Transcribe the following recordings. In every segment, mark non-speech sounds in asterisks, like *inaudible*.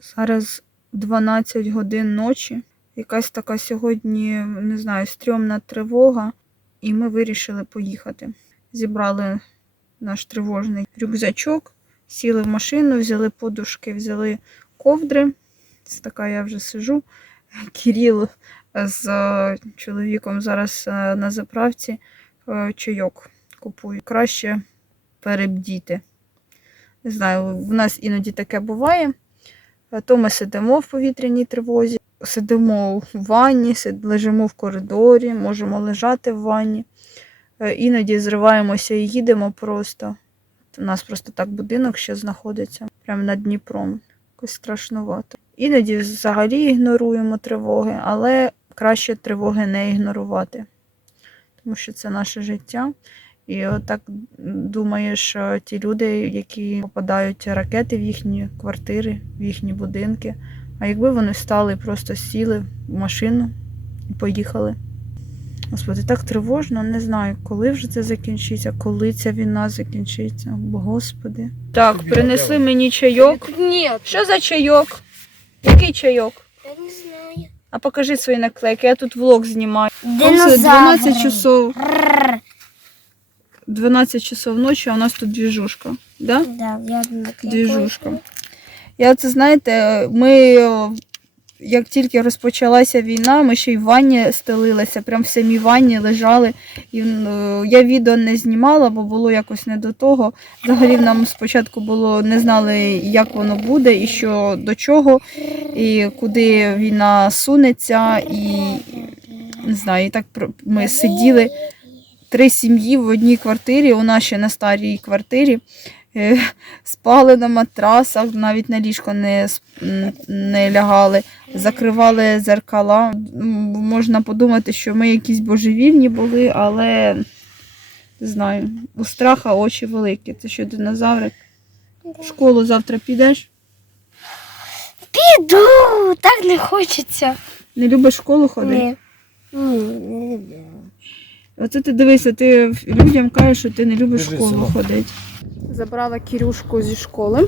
Зараз 12 годин ночі. Якась така сьогодні, не знаю, стрьомна тривога, і ми вирішили поїхати. Зібрали наш тривожний рюкзачок, сіли в машину, взяли подушки, взяли ковдри. Це така я вже сижу. Кіріл з е, чоловіком зараз е, на заправці е, чайок купують. Краще перебдіти. Не знаю, в нас іноді таке буває. То ми сидимо в повітряній тривозі, сидимо в ванні, лежимо в коридорі, можемо лежати в ванні. Е, Іноді зриваємося і їдемо просто. У нас просто так будинок ще знаходиться, прямо над Дніпром. Якось страшнувато. Іноді взагалі ігноруємо тривоги, але краще тривоги не ігнорувати, тому що це наше життя. І отак думаєш, е, ті люди, які попадають ракети в їхні квартири, в їхні будинки. А якби вони встали і просто сіли в машину і поїхали. Господи, так тривожно, не знаю, коли вже це закінчиться, коли ця війна закінчиться. Бо господи. Так, принесли мені чайок. Нет, Що за чайок? Який чайок? я не знаю. А покажи свої наклейки, я тут влог знімаю. Динозавр. 12 часов. Рррр. 12 часов ночі, а у нас тут двіжушка. Да? Да, я. Двіжушка. Я це знаєте, ми як тільки розпочалася війна, ми ще й в ванні стелилися, прям в самій ванні лежали. І, я відео не знімала, бо було якось не до того. Взагалі нам спочатку було не знали, як воно буде і що до чого, і куди війна сунеться, і не знаю, і так ми сиділи три сім'ї в одній квартирі, у нас ще на старій квартирі. Е, Спали на матрасах, навіть на ліжко не, не лягали, закривали зеркала. Можна подумати, що ми якісь божевільні були, але не знаю, у страха очі великі. Це що динозаврик? В школу завтра підеш? Піду, так не хочеться. Не любиш в школу ходити? Ні. Ні, не люблю. Оце ти дивися, ти людям кажеш, що ти не любиш в школу ходити. Забрала Кірюшку зі школи.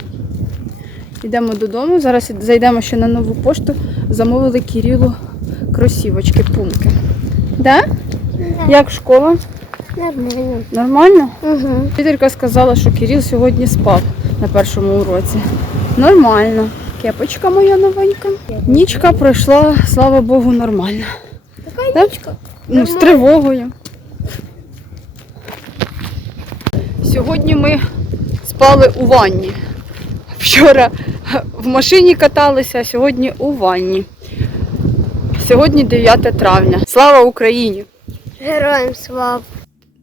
Йдемо додому. Зараз зайдемо ще на нову пошту. Замовили Кірілу кросівочки, пумки. Да? Як школа? Нормально. Нормально? Угу. Вчителька сказала, що Кіріл сьогодні спав на першому уроці. Нормально. Кепочка моя новенька. Нічка пройшла, слава Богу, нормально. Така нічка. Ну, з тривогою. Сьогодні ми спали у ванні. Вчора в машині каталися, а сьогодні у ванні. Сьогодні 9 травня. Слава Україні! Героям слава.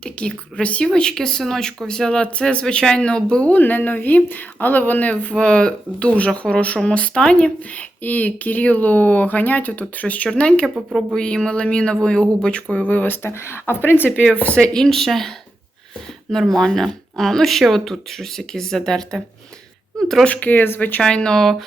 Такі кросівочки синочку взяла. Це, звичайно, БУ, не нові, але вони в дуже хорошому стані. І Кирилу ганять, отут щось чорненьке, попробую її меламіновою губочкою вивести. А в принципі, все інше нормально. А, ну ще отут щось якесь задерте. Ну, трошки, звичайно,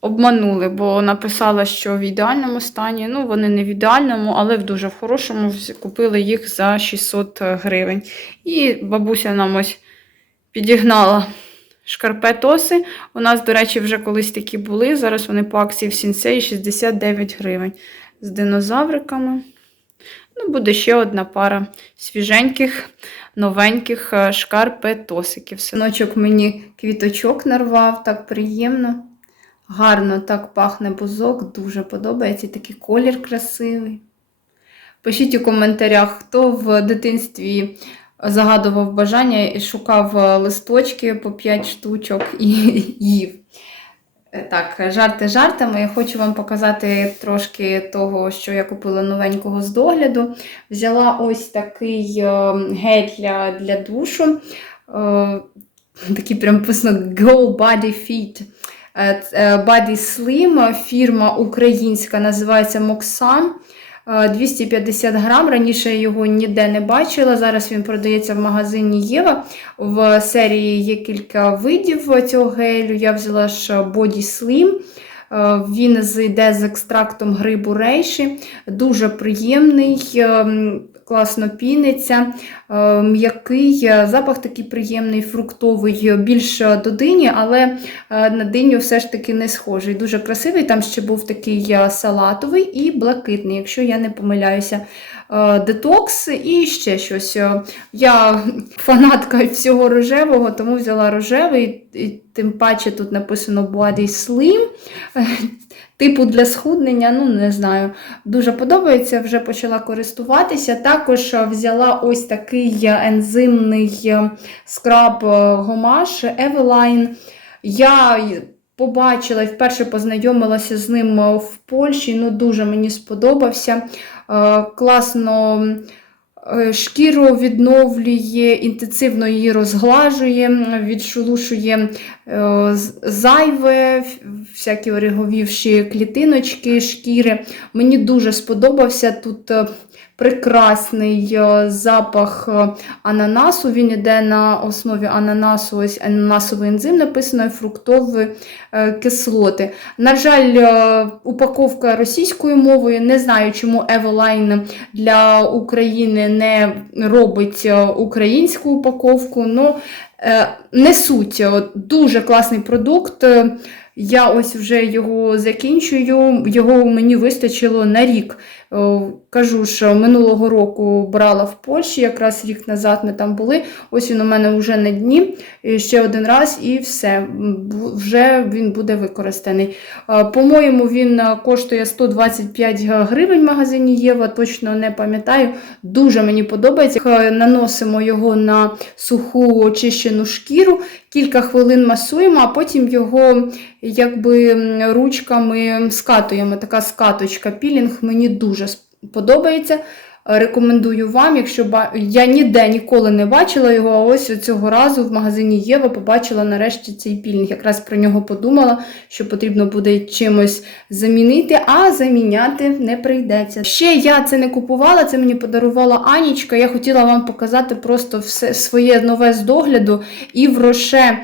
обманули, бо написала, що в ідеальному стані. Ну, вони не в ідеальному, але в дуже хорошому. Купили їх за 600 гривень. І бабуся нам ось підігнала шкарпетоси. У нас, до речі, вже колись такі були. Зараз вони по акції в Сінсеї 69 гривень з динозавриками. Ну, буде ще одна пара свіженьких, новеньких е, шкарпетосиків. Синочок мені квіточок нарвав, так приємно. Гарно так пахне бузок, дуже подобається. Такий колір красивий. Пишіть у коментарях, хто в дитинстві загадував бажання і шукав е, листочки по 5 штучок і їв. Е, Так, жарти жартами. Я хочу вам показати трошки того, що я купила новенького з догляду. Взяла ось такий е, гель для, душу. Е, Такий прям писано Go Body Fit. Body Slim, фірма українська, називається Moxan. Е, 250 грам. Раніше я його ніде не бачила. Зараз він продається в магазині Єва. В серії є кілька видів цього гелю. Я взяла ж Body Slim. Е, Він йде з екстрактом грибу рейші. Дуже приємний. Ем, класно піниться, м'який, е, запах такий приємний, фруктовий, е, більш е, до дині, але на диню все ж таки не схожий. Дуже красивий. Там ще був такий салатовий і блакитний, якщо я не помиляюся. Детокс і ще щось. Я *laughs* фанатка всього рожевого, тому взяла рожевий, тим паче тут написано Body Slim. Типу для схуднення, ну не знаю. Дуже подобається, вже почала користуватися. Також е, взяла ось такий е, ензимний е, скраб гомаш Eveline. Я побачила і вперше познайомилася з ним в Польщі. Ну, дуже мені сподобався. Класно шкіру відновлює, інтенсивно її розглажує, відшелушує е, зайве, всякі ореговівші клітиночки шкіри. Мені дуже сподобався тут. Прекрасний е, запах е, ананасу. Він іде на основі ананасу, ось ананасовий ензим, написано і фруктові е, кислоти. На жаль, упаковка російською мовою. Не знаю, чому Evoline для України не робить українську упаковку. Ну, е, не суть. Дуже класний продукт. Я ось вже його закінчую. Його мені вистачило на рік. Е, Кажу ж, минулого року брала в Польщі, якраз рік назад ми там були. Ось він у мене вже на дні. Ще один раз, і все. Вже він буде використаний. Е, По-моєму, він е, коштує 125 гривень в магазині Єва, точно не пам'ятаю. Дуже мені подобається. Наносимо його на суху очищену шкіру, кілька хвилин масуємо, а потім його якби ручками скатуємо. Така скаточка. Пілінг мені дуже подобається. Рекомендую вам, якщо ба... я ніде ніколи не бачила його, а ось цього разу в магазині Єва побачила нарешті цей пілінг. Якраз про нього подумала, що потрібно буде чимось замінити, а заміняти не прийдеться. Ще я це не купувала, це мені подарувала Анічка. Я хотіла вам показати просто все своє нове з догляду. І в роше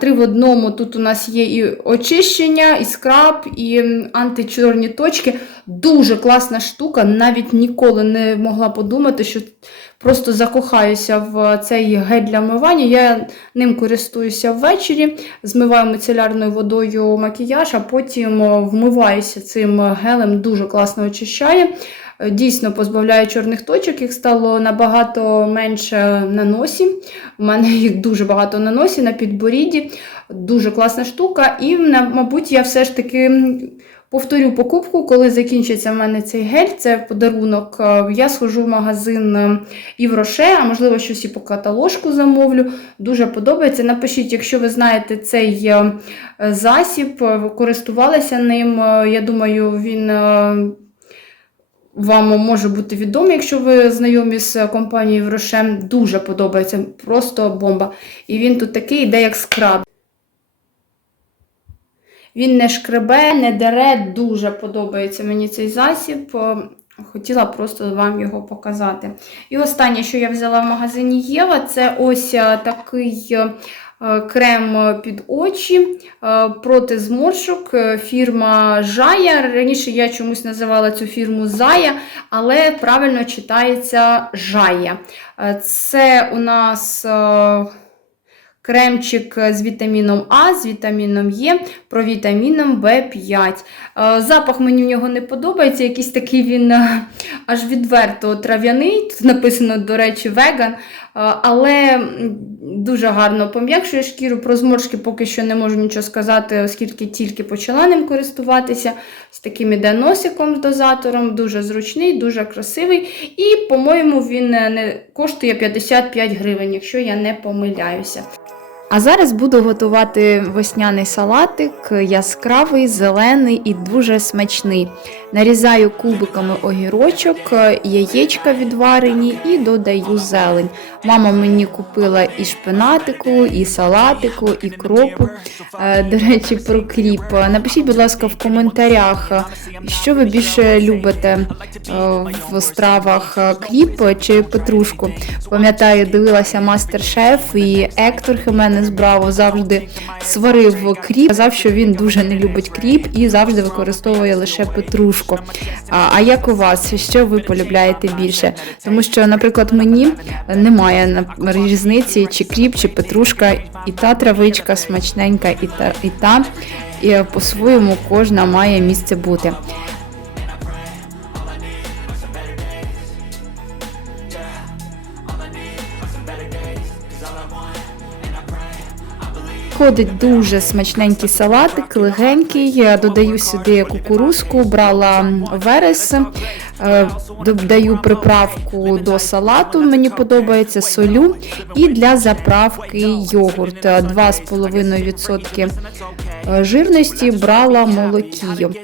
три в одному. Тут у нас є і очищення, і скраб, і античорні точки. Дуже класна штука. Навіть ніколи не могла подумати, що просто закохаюся в цей гель для вмивання. Я ним користуюся ввечері, змиваю мицелярною водою макіяж, а потім вмиваюся цим гелем, дуже класно очищає. Е, Дійсно позбавляє чорних точок, їх стало набагато менше на носі. У мене *laughs* їх дуже багато на носі, на підборідді. Дуже класна штука. І, мабуть, я все ж таки повторю покупку, коли закінчиться в мене цей гель, це подарунок. е, Я схожу в магазин е, і в Роше, а можливо, щось і по каталожку замовлю. Дуже подобається. Напишіть, якщо ви знаєте цей е, засіб, користувалися ним. Я думаю, він. Вам може бути відомий, якщо ви знайомі з компанією Рошем. Дуже подобається, просто бомба. І він тут такий йде, як скраб. Він не шкребе, не дере, дуже подобається мені цей засіб. Хотіла просто вам його показати. І останнє, що я взяла в магазині Єва, це ось е, такий е, крем під очі е, проти зморшок. Фірма Жая. Раніше я чомусь називала цю фірму Зая, але правильно читається Жая. Це у нас. Кремчик з вітаміном А, з вітаміном Е, провітаміном В5. Е, Запах мені в нього не подобається, якийсь такий він е, аж відверто трав'яний. Тут написано, до речі, веган. Е, Але дуже гарно пом'якшує шкіру. Про зморшки поки що не можу нічого сказати, оскільки тільки почала ним користуватися. З таким іде носиком з дозатором, дуже зручний, дуже красивий. І, по-моєму, він не коштує 55 гривень, якщо я не помиляюся. А зараз буду готувати весняний салатик, яскравий, зелений і дуже смачний. Нарізаю кубиками огірочок, яєчка відварені і додаю зелень. Мама мені купила і шпинатику, і салатику, і кропу. Е, До речі, про кріп. Напишіть, будь ласка, в коментарях, що ви більше любите е, в стравах е, кріп чи петрушку. Пам'ятаю, дивилася мастер-шеф і Ектор Хименес Браво завжди сварив кріп. Казав, що він дуже не любить кріп і завжди використовує лише петрушку. Петрушку. А, а як у вас? Що ви полюбляєте більше? Тому що, наприклад, мені немає різниці, чи кріп, чи петрушка, і та травичка смачненька, і та, і та. І е, по-своєму кожна має місце бути. Виходить дуже смачненький салатик, легенький. Додаю сюди кукурузку, брала верес, е, додаю приправку до салату, мені подобається солю. І для заправки йогурт е, 2,5% е, жирності брала молокію.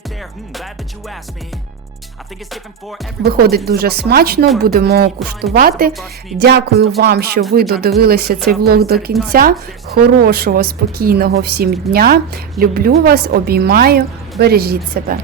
Виходить дуже смачно, будемо куштувати. Дякую вам, що ви додивилися цей влог до кінця. Хорошого, спокійного всім дня. Люблю вас, обіймаю, бережіть себе.